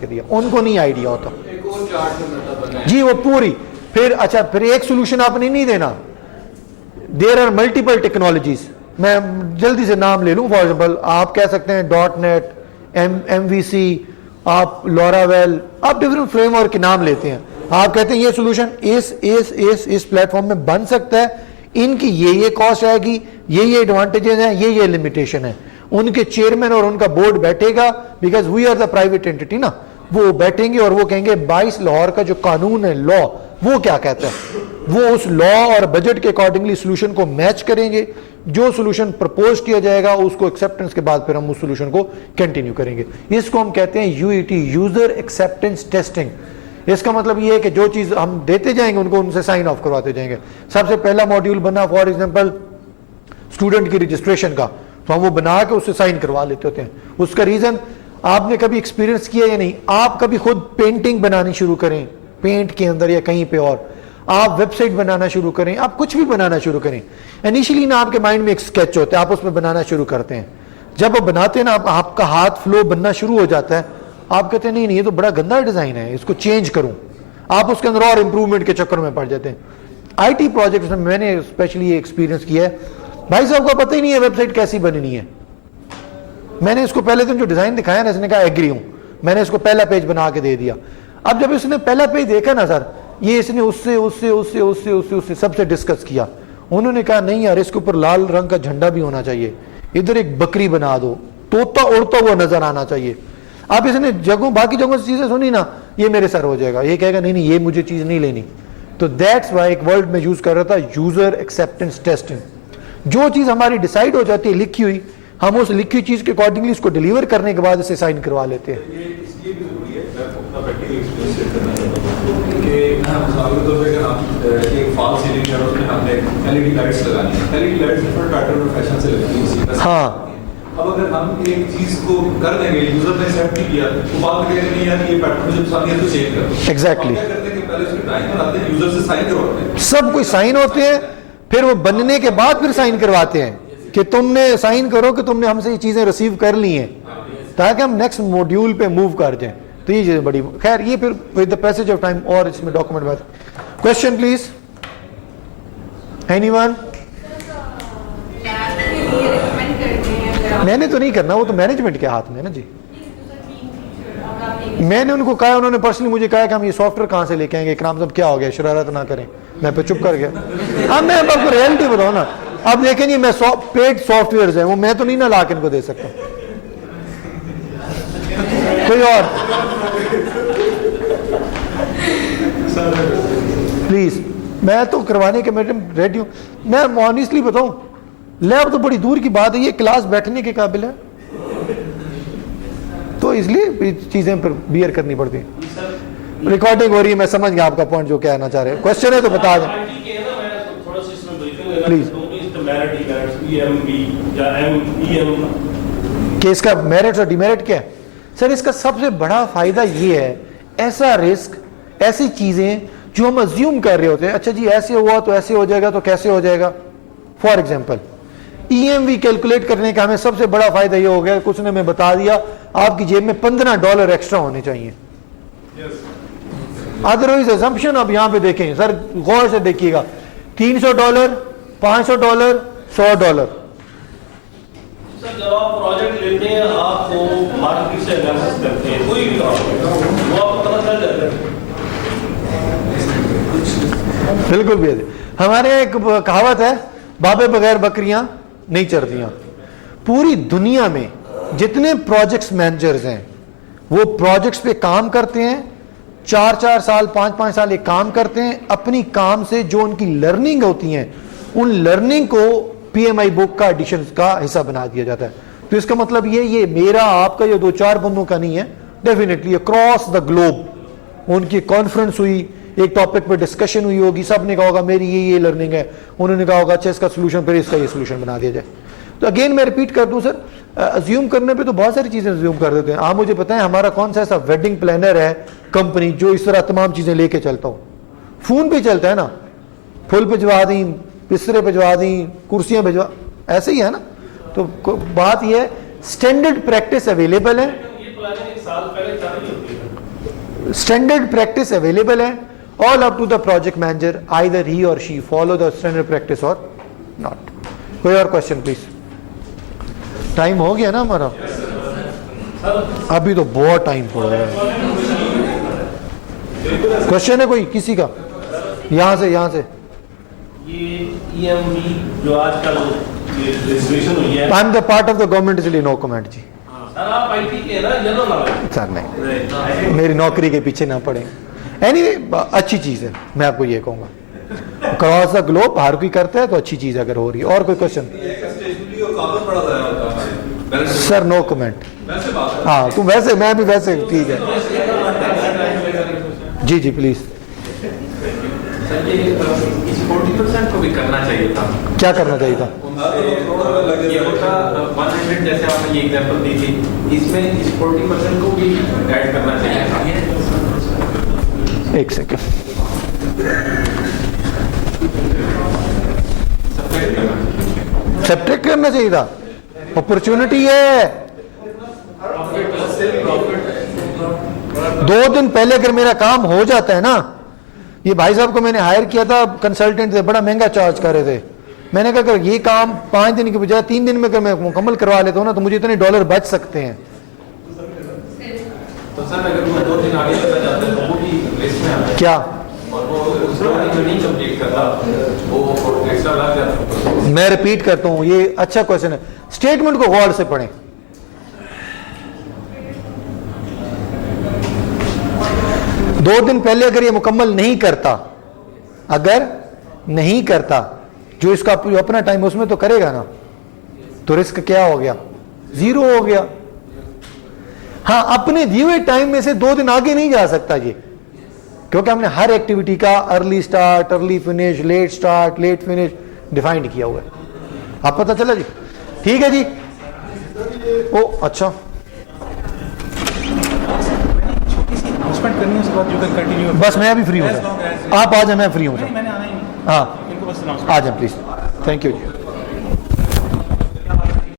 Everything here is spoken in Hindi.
दिया, उनको नहीं आइडिया होता जी वो पूरी। फिर अच्छा, फिर एक सोल्यूशन आपने नहीं देना, देयर आर मल्टीपल टेक्नोलॉजीज। मैं जल्दी से नाम ले लूं, फॉर एग्जांपल आप कह सकते हैं .NET, MVC, आप लॉरावेल, आप डिफरेंट फ्रेमवर्क के नाम लेते हैं। आप कहते हैं ये सोल्यूशन इस प्लेटफॉर्म में बन सकता है, इनकी ये कॉस्ट आएगी, ये एडवांटेजेस हैं, ये लिमिटेशन है। उनके चेयरमैन और उनका बोर्ड बैठेगा, because we are the private entity ना, वो बैठेंगे और वो कहेंगे 22 लाहौर का जो कानून है, लॉ, वो क्या कहता है, वो उस लॉ और बजट के अकॉर्डिंगली सोल्यूशन को मैच करेंगे। जो सोल्यूशन प्रपोज किया जाएगा उसको एक्सेप्टेंस के बाद फिर हम उस सोल्यूशन को कंटिन्यू करेंगे। इसको हम कहते हैं UET, यूजर एक्सेप्टेंस टेस्टिंग। इसका मतलब ये है कि जो चीज हम देते जाएंगे उनको उनसे साइन ऑफ करवाते जाएंगे। सबसे पहला मॉड्यूल बना फॉर एग्जांपल स्टूडेंट की रजिस्ट्रेशन का, तो हम वो बना के उससे साइन करवा लेते होते हैं। उसका रीजन आपने कभी एक्सपीरियंस किया या नहीं, आप कभी खुद पेंटिंग बनानी शुरू करें पेंट के अंदर या कहीं पे, और आप वेबसाइट बनाना शुरू करें, आप कुछ भी बनाना शुरू करें, इनिशियली ना आपके माइंड में एक स्केच होता है, आप उसमें बनाना शुरू करते हैं। जब आप बनाते हैं ना, आपका हाथ फ्लो बनना शुरू हो जाता है, आप कहते हैं नहीं ये तो बड़ा गंदा डिजाइन है, इसको चेंज करूं। आप उसके अंदर और इंप्रूवमेंट के चक्कर में पड़ जाते हैं। IT प्रोजेक्ट्स में मैंने स्पेशली ये एक्सपीरियंस किया है, भाई साहब को पता ही नहीं है वेबसाइट कैसी बननी है। मैंने इसको पहले दिन जो डिजाइन दिखाया ना, इसने कहा एग्री हूं, मैंने इसको पहला पेज बना के दे दिया। अब जब इसने पहला पेज देखा ना सर, ये इसने उससे सबसे डिस्कस किया। उन्होंने कहा नहीं यार, इसके ऊपर लाल रंग का झंडा भी होना चाहिए, इधर एक बकरी बना दो, तोता उड़ता हुआ नजर आना चाहिए। अब इसने बाकी जगहों से चीजें सुनी ना, ये मेरे सर हो जाएगा, ये कहेगा नहीं ये मुझे चीज नहीं लेनी। तो दैट्स वाई एक वर्ड में यूज कर रहा था, यूजर एक्सेप्टेंस टेस्टिंग। जो चीज हमारी डिसाइड हो जाती है लिखी हुई, हम उस लिखी चीज के अकॉर्डिंगली उसको डिलीवर करने के बाद इसे साइन करवा लेते हैं। हाँ, अब अगर हम एक चीज को कर देंगे, यूजर ने एक्सेप्ट नहीं किया, तो बाद में कहेंगे नहीं यार ये पैटर्न मुझे पसंद नहीं है तो चेंज करो। एग्जैक्टली, क्या करते हैं कि पहले उसके ड्राइंग बनाते हैं, यूजर से साइन करवाते हैं, सब कोई साइन होते हैं, फिर वो बनने के बाद फिर साइन करवाते हैं कि तुमने साइन करो कि तुमने हमसे ये चीजें रिसीव कर ली हैं, ताकि हम नेक्स्ट मॉड्यूल पे मूव कर जाएं। तो ये चीजें बड़ी, खैर ये फिर with the passage of time और इसमें डॉक्यूमेंट बात। Question please, anyone? मैंने तो नहीं करना, वो तो मैनेजमेंट के हाथ में है ना जी। मैंने उनको कहा, उन्होंने पर्सनली मुझे कहा कि हम ये सॉफ्टवेयर कहां से लेके आएंगे, इकराम साहब क्या हो गया, शरारत ना करें। मैं पे चुप कर गया। अब मैं आपको रियलिटी बताऊं ना, अब देखें मैं पेड सॉफ्टवेयर है वो मैं तो नहीं ना ला के इनको दे सकता। कोई और प्लीज, मैं तो करवाने के मैडम रेडी हूं। मैं ऑनेस्टली बताऊं, लैब तो बड़ी दूर की बात है, ये क्लास बैठने के काबिल है, तो इसलिए चीजें पर बियर करनी पड़ती है। रिकॉर्डिंग हो रही है, मैं समझ गया आपका पॉइंट जो कहना चाह रहे हैं। क्वेश्चन है तो बता दें प्लीज कि इसका मेरिट और डिमेरिट क्या है। सर इसका सबसे बड़ा फायदा ये है, ऐसा रिस्क, ऐसी चीजें जो हम अज्यूम कर रहे होते हैं, अच्छा जी ऐसे हुआ तो ऐसे हो जाएगा, तो कैसे हो जाएगा। फॉर एग्जाम्पल EMV कैलकुलेट करने का हमें सबसे बड़ा फायदा ये हो गया, कुछ ने मैं बता दिया, आपकी जेब में $15 एक्स्ट्रा होने चाहिए। अदरवाइज असम्पशन आप यहां पे देखें सर, गौर से देखिएगा, $300, $500, $100। सर जब आप प्रोजेक्ट लेते हैं, आपको मार्केट से एनालिसिस करते हैं, कोई भी प्रॉब्लम वो आपको पता चल जाता है। बिल्कुल भी हमारे एक कहावत है, बाबे बगैर बकरियां नहीं चरतियां। पूरी दुनिया में जितने प्रोजेक्ट्स मैनेजर्स हैं वो प्रोजेक्ट्स पे काम करते हैं, 4-4 साल 5-5 साल एक काम करते हैं, अपनी काम से जो उनकी लर्निंग होती है उन लर्निंग को PMI बुक का एडिशन का हिस्सा बना दिया जाता है। तो इसका मतलब ये मेरा आपका ये 2-4 बंदों का नहीं है, डेफिनेटली अक्रॉस द ग्लोब उनकी कॉन्फ्रेंस हुई, एक टॉपिक पे डिस्कशन हुई होगी, सब ने कहा होगा मेरी ये लर्निंग है, उन्होंने कहा होगा अच्छा इसका सोल्यूशन, फिर इसका ये सोल्यूशन बना दिया जाए। तो अगेन मैं रिपीट कर दूं सर, अज्यूम करने पे तो बहुत सारी चीजें अज्यूम कर देते हैं। आप मुझे पता है हमारा कौन सा ऐसा वेडिंग प्लानर है कंपनी जो इस तरह तमाम चीजें लेके चलता हो, फोन पे चलता है ना, फुल भिजवा दी, बिस्तरे भिजवा दी, कुर्सियां भिजवा, ऐसे ही है ना। तो बात यह है, स्टैंडर्ड प्रैक्टिस अवेलेबल है। ये प्लानिंग एक साल पहले चालू होती है। स्टैंडर्ड प्रैक्टिस अवेलेबल है, all up to the project manager, either he or she follow the standard practice or not. कोई और क्वेश्चन प्लीज? टाइम हो गया ना हमारा, अभी तो बहुत टाइम पड़ा है। क्वेश्चन है कोई किसी का? यहाँ से ये EMV जो आजकल रजिस्ट्रेशन हुई है, I am the part of the government, इसलिए नो कमेंट जी। सर आप IT के ना जनरल नॉलेज सर नहीं, मेरी नौकरी के पीछे ना पड़े। एनीवे अच्छी चीज है, मैं आपको ये कहूंगा, क्रॉस द ग्लोब हर कोई करता है तो अच्छी चीज अगर हो रही है। और कोई क्वेश्चन? Sir no comment. हाँ तुम वैसे, मैं भी वैसे, ठीक है जी जी प्लीज। सर ये इस 40% को भी करना चाहिए था। क्या करना चाहिए था? ये होता 100 जैसे आपने ये एग्जांपल दी थी, इसमें इस 40% को भी ऐड करना चाहिए था। एक सेकेंड, सब्ट्रैक्ट करना चाहिए था, अपॉर्चुनिटी है। 2 दिन पहले अगर मेरा काम हो जाता है ना, ये भाई साहब को मैंने हायर किया था, कंसल्टेंट थे, बड़ा महंगा चार्ज कर रहे थे। मैंने कहा अगर ये काम 5 दिन की बजाय 3 दिन में अगर मैं मुकम्मल करवा लेता हूँ ना, तो मुझे इतने डॉलर बच सकते हैं। तो सर अगर वो 2 दिन आगे चला जाता है तो वो भी लिस्ट में आता है, क्या? और वो दूसरा जो नहीं कंप्लीट करता वो एक्स्ट्रा लग जाता है। मैं रिपीट करता हूं, ये अच्छा क्वेश्चन है, स्टेटमेंट को गौर से पढ़ें। 2 दिन पहले अगर ये मुकम्मल नहीं करता, अगर नहीं करता, जो इसका अपना टाइम उसमें तो करेगा ना, तो रिस्क क्या हो गया? 0 हो गया। हाँ, अपने दिए हुए टाइम में से 2 दिन आगे नहीं जा सकता ये, क्योंकि हमने हर एक्टिविटी का early start, early finish, late start, late finish defined किया हुआ है। आप पता चला जी? ठीक है जी। ओ अच्छा, करनी है, उसके बाद यू कैन कंटिन्यू। बस मैं अभी फ्री हूँ, आप आ जाए, मैं फ्री हूँ। मैंने आना ही नहीं, हाँ इनको बस आ जाए प्लीज, थैंक यू जी।